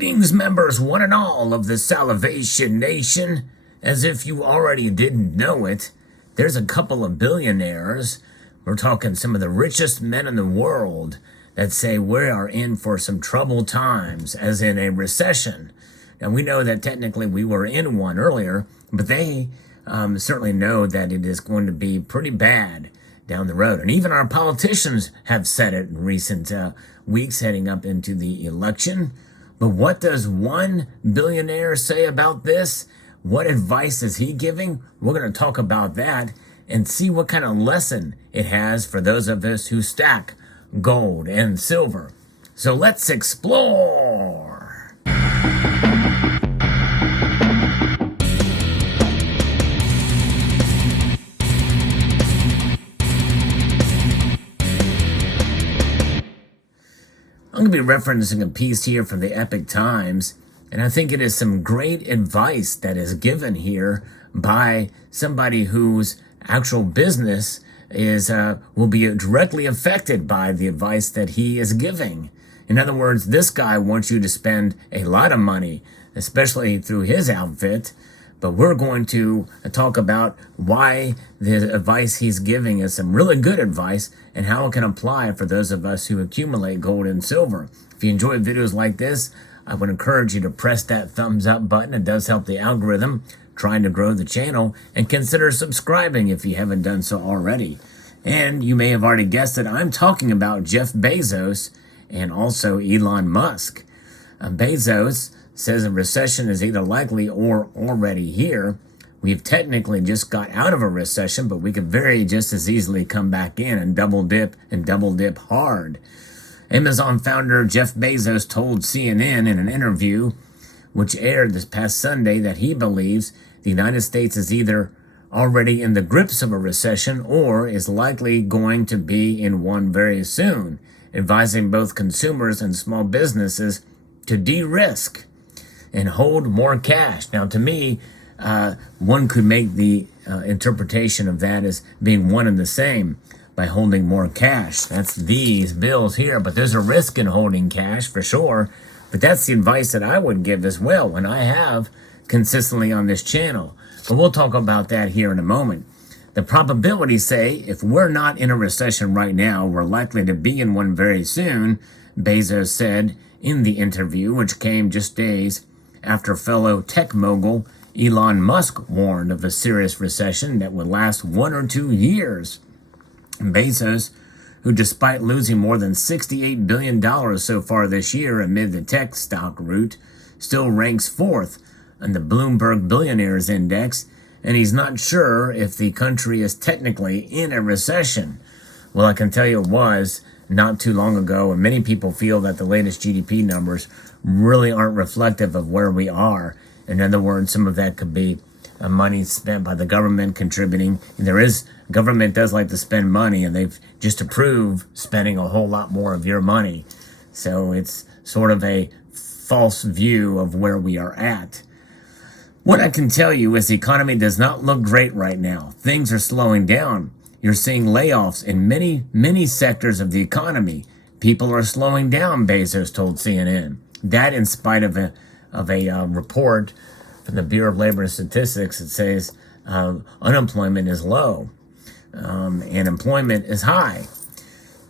Greetings, members, one and all of the Salivation Nation. As if you already didn't know it, there's a couple of billionaires, we're talking some of the richest men in the world, that say we are in for some troubled times, as in a recession. Now, we know that technically we were in one earlier, but they certainly know that it is going to be pretty bad down the road. And even our politicians have said it in recent weeks heading up into the election. But what does one billionaire say about this? What advice is he giving? We're going to talk about that and see what kind of lesson it has for those of us who stack gold and silver. So let's explore. I'm going to be referencing a piece here from the Epoch Times, and I think it is some great advice that is given here by somebody whose actual business is will be directly affected by the advice that he is giving. In other words, this guy wants you to spend a lot of money, especially through his outfit, but we're going to talk about why the advice he's giving is some really good advice and how it can apply for those of us who accumulate gold and silver. If you enjoy videos like this, I would encourage you to press that thumbs up button. It does help the algorithm trying to grow the channel, and consider subscribing if you haven't done so already. And you may have already guessed that I'm talking about Jeff Bezos and also Elon Musk. Bezos says a recession is either likely or already here. We've technically just got out of a recession, but we could very just as easily come back in and double dip hard. Amazon founder Jeff Bezos told CNN in an interview, which aired this past Sunday, that he believes the United States is either already in the grips of a recession or is likely going to be in one very soon, advising both consumers and small businesses to de-risk and hold more cash. Now, to me, one could make the interpretation of that as being one and the same by holding more cash. That's these bills here, but there's a risk in holding cash for sure. But that's the advice that I would give as well, and I have consistently on this channel. But we'll talk about that here in a moment. The probabilities say if we're not in a recession right now, we're likely to be in one very soon, Bezos said in the interview, which came just days after fellow tech mogul Elon Musk warned of a serious recession that would last 1 or 2 years. Bezos, who despite losing more than $68 billion so far this year amid the tech stock rout, still ranks 4th on the Bloomberg Billionaires Index, and he's not sure if the country is technically in a recession. Well, I can tell you it was not too long ago, and many people feel that the latest GDP numbers really aren't reflective of where we are. In other words, some of that could be money spent by the government contributing. Government does like to spend money, and they've just approved spending a whole lot more of your money. So it's sort of a false view of where we are at. What I can tell you is the economy does not look great right now. Things are slowing down. You're seeing layoffs in many sectors of the economy. People are slowing down, Bezos told CNN. That in spite of a report from the Bureau of Labor and Statistics that says unemployment is low and employment is high.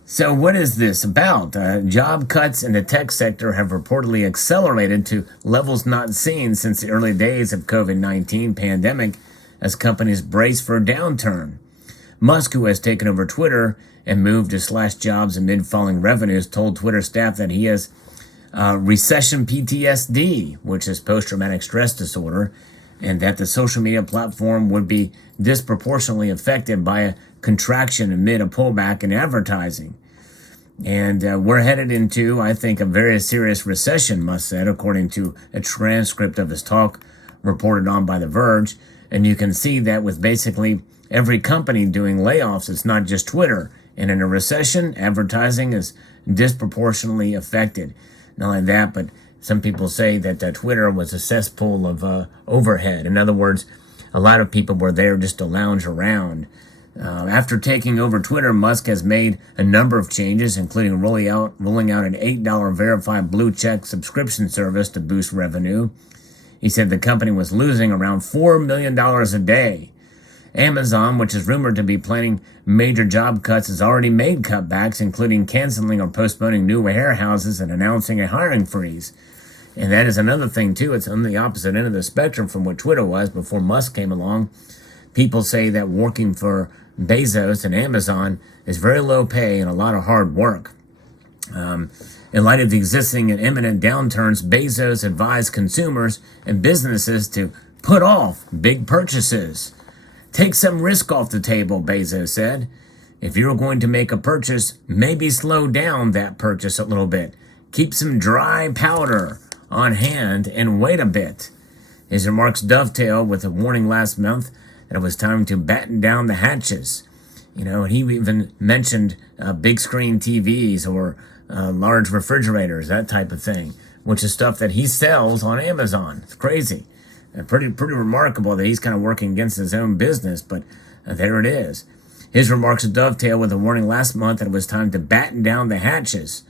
So what is this about? Job cuts in the tech sector have reportedly accelerated to levels not seen since the early days of COVID-19 pandemic as companies brace for a downturn. Musk, who has taken over Twitter and moved to slash jobs amid falling revenues, told Twitter staff that he has recession PTSD, which is post-traumatic stress disorder, and that the social media platform would be disproportionately affected by a contraction amid a pullback in advertising. And we're headed into, I think, a very serious recession, Musk said, according to a transcript of his talk reported on by The Verge. And you can see that with basically every company doing layoffs. It's not just Twitter. And in a recession, advertising is disproportionately affected. Not only that, but some people say that Twitter was a cesspool of overhead. In other words, a lot of people were there just to lounge around. After taking over Twitter, Musk has made a number of changes, including rolling out an $8 verified blue check subscription service to boost revenue. He said the company was losing around $4 million a day. Amazon, which is rumored to be planning major job cuts, has already made cutbacks, including canceling or postponing new warehouses and announcing a hiring freeze. And that is another thing, too. It's on the opposite end of the spectrum from what Twitter was before Musk came along. People say that working for Bezos and Amazon is very low pay and a lot of hard work. In light of the existing and imminent downturns, Bezos advised consumers and businesses to put off big purchases. Take some risk off the table, Bezos said. If you're going to make a purchase, maybe slow down that purchase a little bit. Keep some dry powder on hand and wait a bit. His remarks dovetail with a warning last month that it was time to batten down the hatches. He even mentioned big screen TVs or large refrigerators, that type of thing, which is stuff that he sells on Amazon. It's crazy. Pretty remarkable that he's kind of working against his own business, but there it is. His remarks dovetail with a warning last month that it was time to batten down the hatches,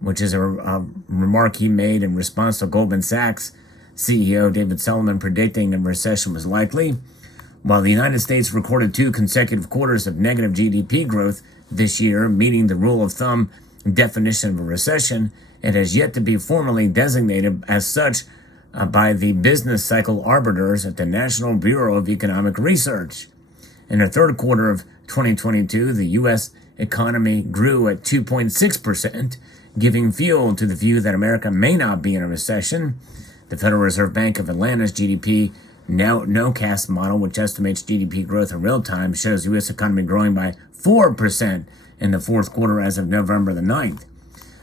which is a remark he made in response to Goldman Sachs CEO David Solomon predicting a recession was likely. While the United States recorded 2 consecutive quarters of negative GDP growth this year, meeting the rule of thumb definition of a recession, it has yet to be formally designated as such by the business cycle arbiters at the National Bureau of Economic Research. In the third quarter of 2022, the U.S. economy grew at 2.6%, giving fuel to the view that America may not be in a recession. The Federal Reserve Bank of Atlanta's GDP no-cast model, which estimates GDP growth in real time, shows the U.S. economy growing by 4% in the fourth quarter as of November the 9th.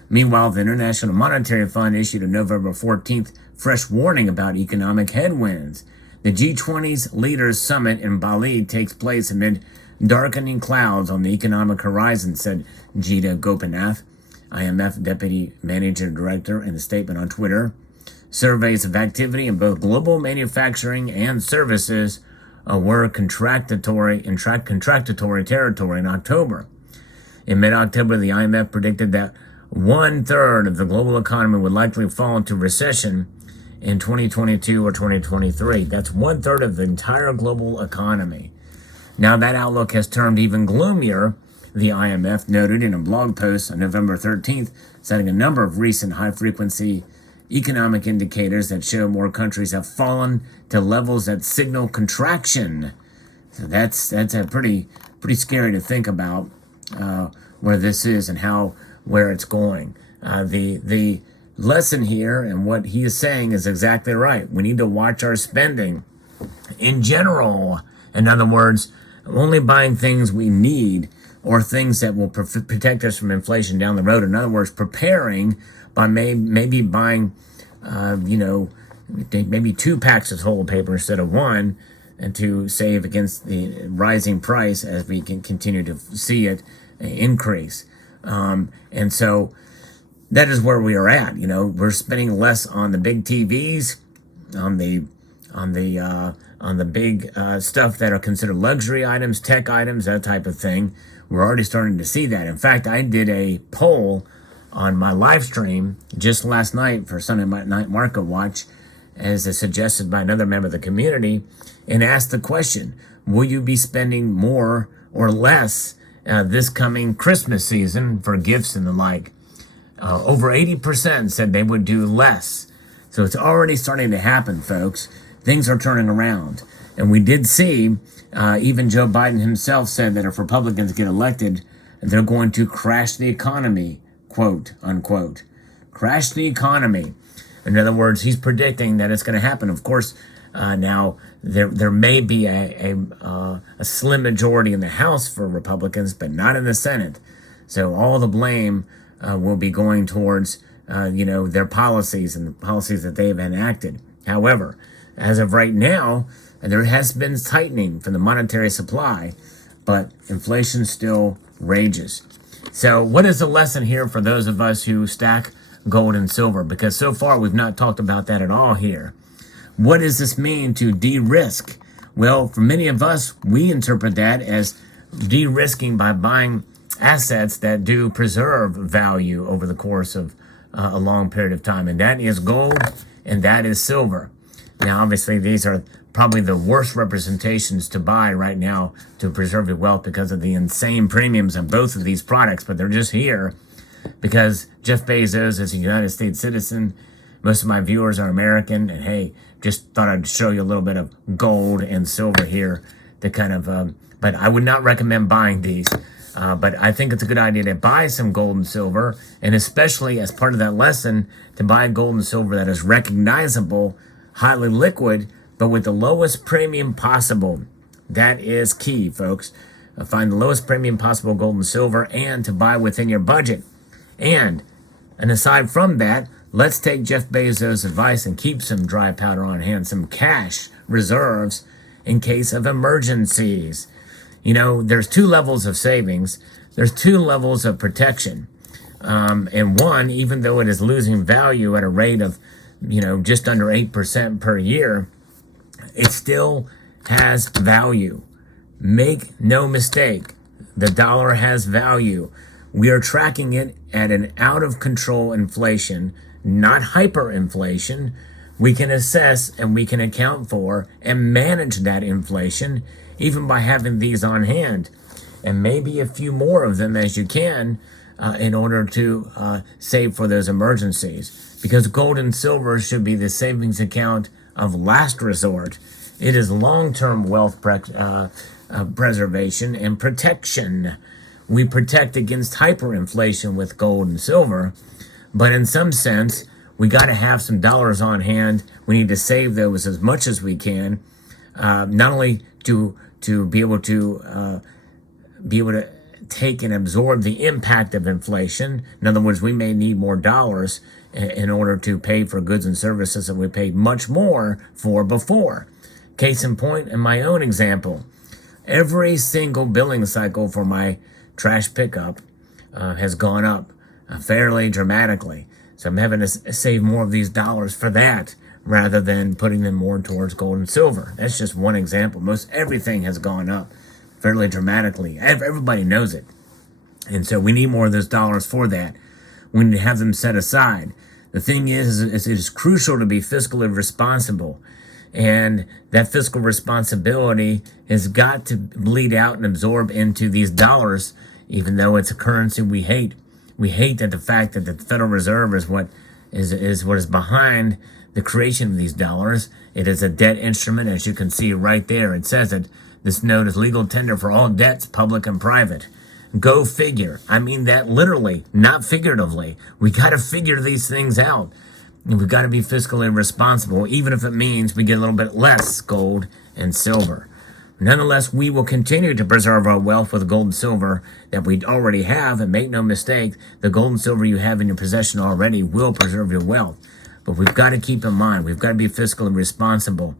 Meanwhile, the International Monetary Fund issued a November 14th fresh warning about economic headwinds. The G20's Leaders Summit in Bali takes place amid darkening clouds on the economic horizon, said Jita Gopinath, IMF Deputy Managing Director, in a statement on Twitter. Surveys of activity in both global manufacturing and services were contractatory territory in October. In mid-October, the IMF predicted that 1/3 of the global economy would likely fall into recession in 2022 or 2023. That's 1/3 of the entire global economy. Now that outlook has turned even gloomier, the IMF noted in a blog post on November 13th, citing a number of recent high-frequency economic indicators that show more countries have fallen to levels that signal contraction. So that's a pretty scary to think about where this is and where it's going. The lesson here and what he is saying is exactly right. We need to watch our spending in general. In other words, only buying things we need or things that will protect us from inflation down the road. In other words, preparing by maybe buying, maybe 2 packs of toilet paper instead of 1, and to save against the rising price as we can continue to see it increase. And so that is where we are at. We're spending less on the big TVs, on the big stuff that are considered luxury items, tech items, that type of thing. We're already starting to see that. In fact, I did a poll on my live stream just last night for Sunday Night Market Watch, as is suggested by another member of the community, and asked the question, will you be spending more or less this coming Christmas season for gifts and the like? Over 80% said they would do less. So it's already starting to happen, folks. Things are turning around. And we did see, even Joe Biden himself said that if Republicans get elected, they're going to crash the economy, quote, unquote. Crash the economy. In other words, he's predicting that it's going to happen. Of course, now there may be a slim majority in the House for Republicans, but not in the Senate. So all the blame will be going towards, their policies and the policies that they've enacted. However, as of right now, there has been tightening from the monetary supply, but inflation still rages. So what is the lesson here for those of us who stack gold and silver? Because so far we've not talked about that at all here. What does this mean to de-risk? Well, for many of us, we interpret that as de-risking by buying assets that do preserve value over the course of a long period of time. And that is gold and that is silver. Now, obviously, these are probably the worst representations to buy right now to preserve your wealth because of the insane premiums on both of these products. But they're just here because Jeff Bezos is a United States citizen. Most of my viewers are American. And hey, just thought I'd show you a little bit of gold and silver here to kind of, but I would not recommend buying these. But I think it's a good idea to buy some gold and silver, and especially as part of that lesson, to buy gold and silver that is recognizable, highly liquid, but with the lowest premium possible. That is key, folks. Find the lowest premium possible gold and silver, and to buy within your budget. And aside from that, let's take Jeff Bezos' advice and keep some dry powder on hand, some cash reserves in case of emergencies. You know, there's two levels of savings. There's two levels of protection. And one, even though it is losing value at a rate of, just under 8% per year, it still has value. Make no mistake, the dollar has value. We are tracking it at an out-of-control inflation, not hyperinflation. We can assess and we can account for and manage that inflation even by having these on hand, and maybe a few more of them as you can in order to save for those emergencies. Because gold and silver should be the savings account of last resort. It is long-term wealth preservation and protection. We protect against hyperinflation with gold and silver, but in some sense, we got to have some dollars on hand. We need to save those as much as we can, not only to be able to take and absorb the impact of inflation. In other words, we may need more dollars in order to pay for goods and services that we paid much more for before. Case in point, in my own example, every single billing cycle for my trash pickup has gone up fairly dramatically. So I'm having to save more of these dollars for that rather than putting them more towards gold and silver. That's just one example. Most everything has gone up fairly dramatically. Everybody knows it. And so we need more of those dollars for that. We need to have them set aside. The thing is it is crucial to be fiscally responsible. And that fiscal responsibility has got to bleed out and absorb into these dollars, even though it's a currency we hate. We hate that the fact that the Federal Reserve is what is behind the creation of these dollars. It is a debt instrument, as you can see right there. It says that this note is legal tender for all debts, public and private. Go figure. I mean that literally, not figuratively. We got to figure these things out. And we've got to be fiscally responsible, even if it means we get a little bit less gold and silver. Nonetheless, we will continue to preserve our wealth with gold and silver that we already have. And make no mistake, the gold and silver you have in your possession already will preserve your wealth. But we've got to keep in mind, we've got to be fiscally responsible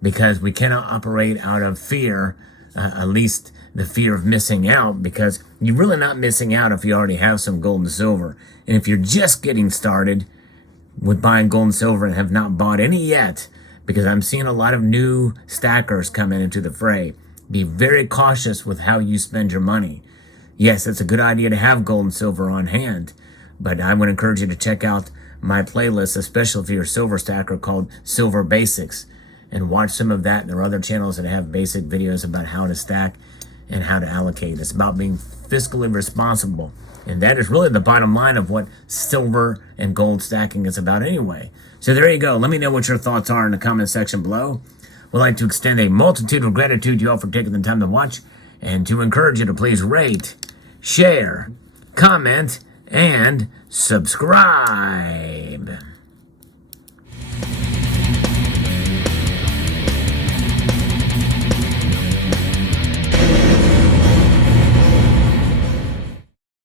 because we cannot operate out of fear, at least the fear of missing out, because you're really not missing out if you already have some gold and silver. And if you're just getting started with buying gold and silver and have not bought any yet, because I'm seeing a lot of new stackers coming into the fray, be very cautious with how you spend your money. Yes, it's a good idea to have gold and silver on hand, but I would encourage you to check out my playlist, especially if you're a silver stacker, called Silver Basics, and watch some of that. There are other channels that have basic videos about how to stack and how to allocate. It's about being fiscally responsible, and that is really the bottom line of what silver and gold stacking is about anyway. So there you go. Let me know what your thoughts are in the comment section below. We'd like to extend a multitude of gratitude to you all for taking the time to watch, and to encourage you to please rate, share, comment, and subscribe.